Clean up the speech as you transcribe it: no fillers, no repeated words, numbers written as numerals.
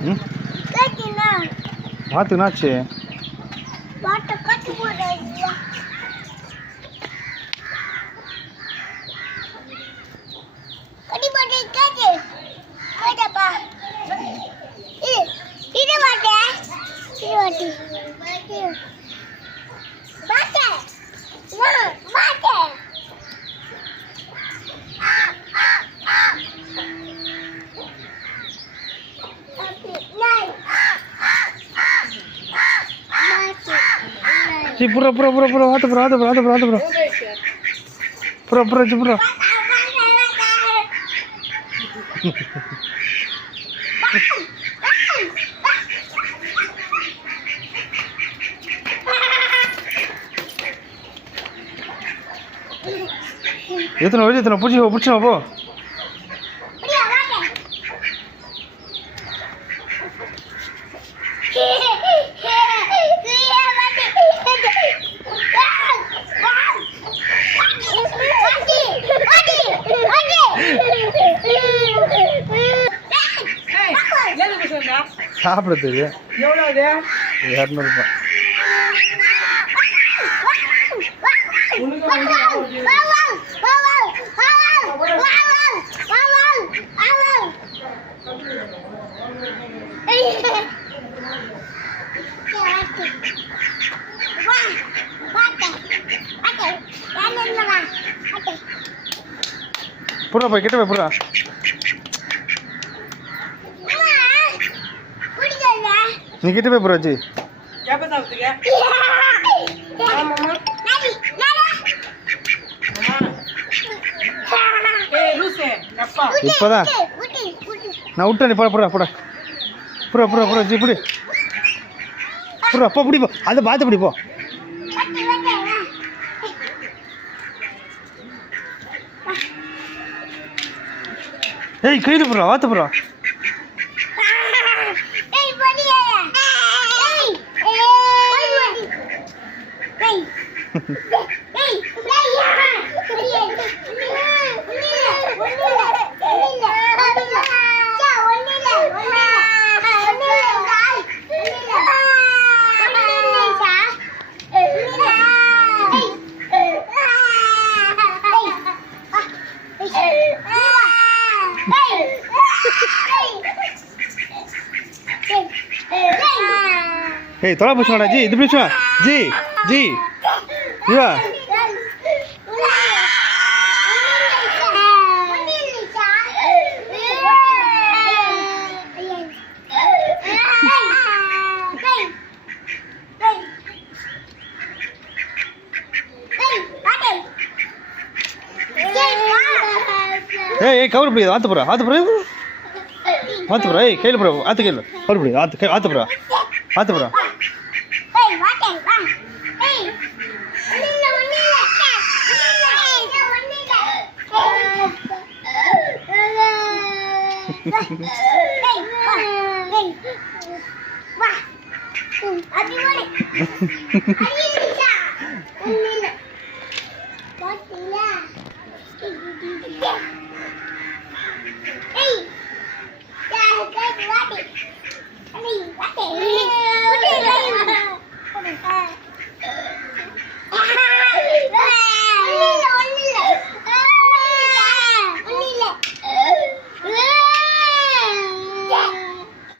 ம் வாத்துக்குனாச்சு சி புறா புறா புறா புறா வாத்து புறா வாத்து புறா வாத்து புறா வாத்து புறா புறா புறா சி புறா எத்தனை பிடிச்சி போ சாப்பிடுறதுக்கு 200 ரூபாய். புறா போய் கிட்ட போய் புறா நீ கிட்ட போய் புறாச்சி இப்பதான் நான் விட்டேன் புறா புறா புறா புறா புறா புறா ஜி இப்படி புறா போ பிடி போ அதை பார்த்து பிடி போ ஏய் கையில் புறா வாத்து புறா ஏய் தொலை பிடிச்சுடா ஜி இது பிடிச்சா ஜி ஜி இவா ஏய் கவர் பிடி ஆத்து புறா ஏய் கையில் புறா ஆத்து கையில் கவர் பிடி ஆத்து புறா ஆத்து புறா Hey,